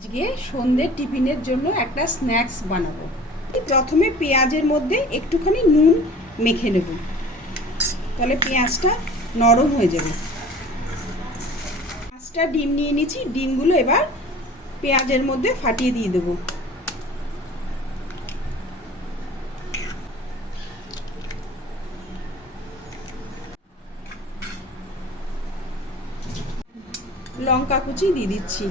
আজকে সন্ধ্যের টিফিনের জন্য একটা স্ন্যাক্স বানাবো। প্রথমে পেঁয়াজের মধ্যে একটুখানি নুন মেখে নেব, তাহলে পেঁয়াজটা নরম হয়ে যাবে। 5টা ডিম নিয়ে নিচ্ছি, ডিমগুলো এবার পেঁয়াজের মধ্যে ফাটিয়ে দিয়ে দেবো। লঙ্কা কুচি দিয়ে দিচ্ছি,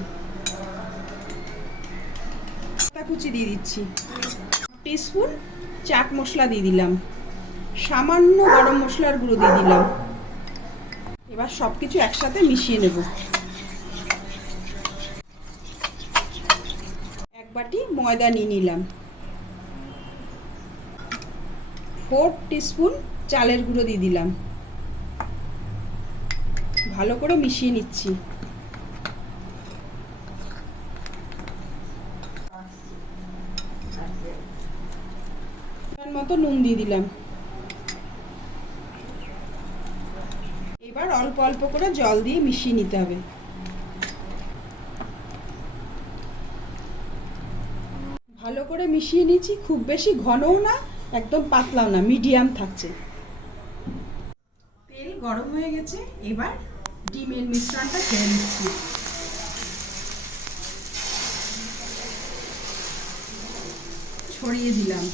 কুচি দিয়ে দিচ্ছি, টিস্পুন চাট মশলা দিয়ে দিলাম, সামান্য গরম মশলার গুঁড়ো দিয়ে দিলাম। এবার সব কিছু একসাথে মিশিয়ে নেব। এক বাটি ময়দা নিয়ে নিলাম, 4 টিস্পুন চালের গুঁড়ো দিয়ে দিলাম, ভালো করে মিশিয়ে নিচ্ছি। মতো নুন দিয়ে দিলাম। এবার অল্প অল্প করে জল দিয়ে মিশিয়ে নিতে হবে। ভালো করে মিশিয়ে নিচ্ছি, খুব বেশি ঘনও না একদম পাতলাও না, মিডিয়াম থাকছে। তেল গরম হয়ে গেছে, এবার ডিমের মিশ্রণটা ঢেলে নিচ্ছি। ছড়িয়ে দিলাম।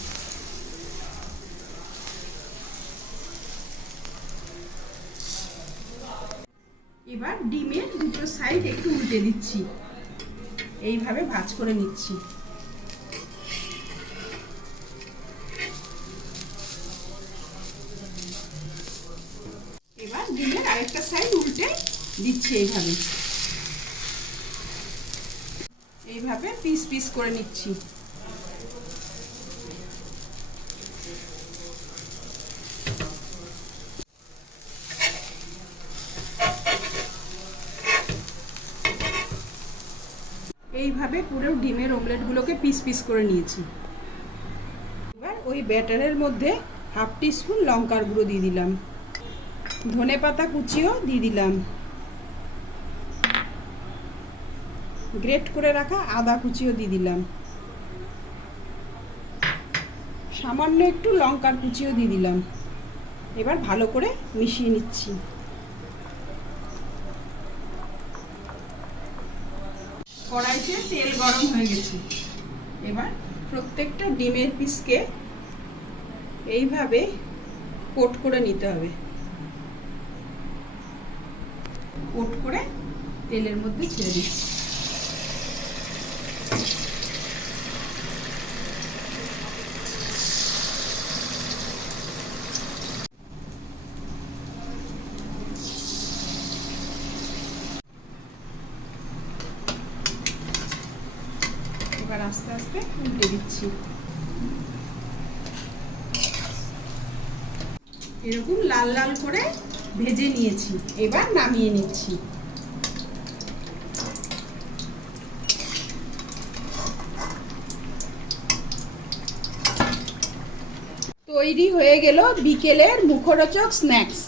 এবার ডিমের দুটো সাইড একটু উল্টে দিচ্ছি, এইভাবে ভাঁজ করে নিচ্ছি। এবার ডিমের আরেকটা সাইড উল্টে দিচ্ছি, এইভাবে পিস পিস করে নিচ্ছি। এইভাবে পুরো ডিমের অমলেটগুলোকে পিস পিস করে নিয়েছি। এবার ওই ব্যাটারের মধ্যে 1/2 টিস্পুন লঙ্কার গুঁড়ো দিয়ে দিলাম, ধনেপাতা কুচিও দিয়ে দিলাম, গ্রেট করে রাখা আদা কুচিও দিয়ে দিলাম, সামান্য একটু লঙ্কার কুচিও দিয়ে দিলাম। এবার ভালো করে মিশিয়ে নিচ্ছি। কড়াইতে তেল গরম হয়ে গেছে, এবার প্রত্যেকটা ডিমের পিসকে এইভাবে কোট করে নিতে হবে। কোট করে তেলের মধ্যে ছেড়ে দিচ্ছি। এবার আস্তে আস্তে উল্টে দিচ্ছি। এরকম লাল লাল করে ভেজে নিয়েছি, এবার নামিয়ে নিচ্ছি। তৈরি হয়ে গেল বিকেলের মুখরোচক স্ন্যাক্স।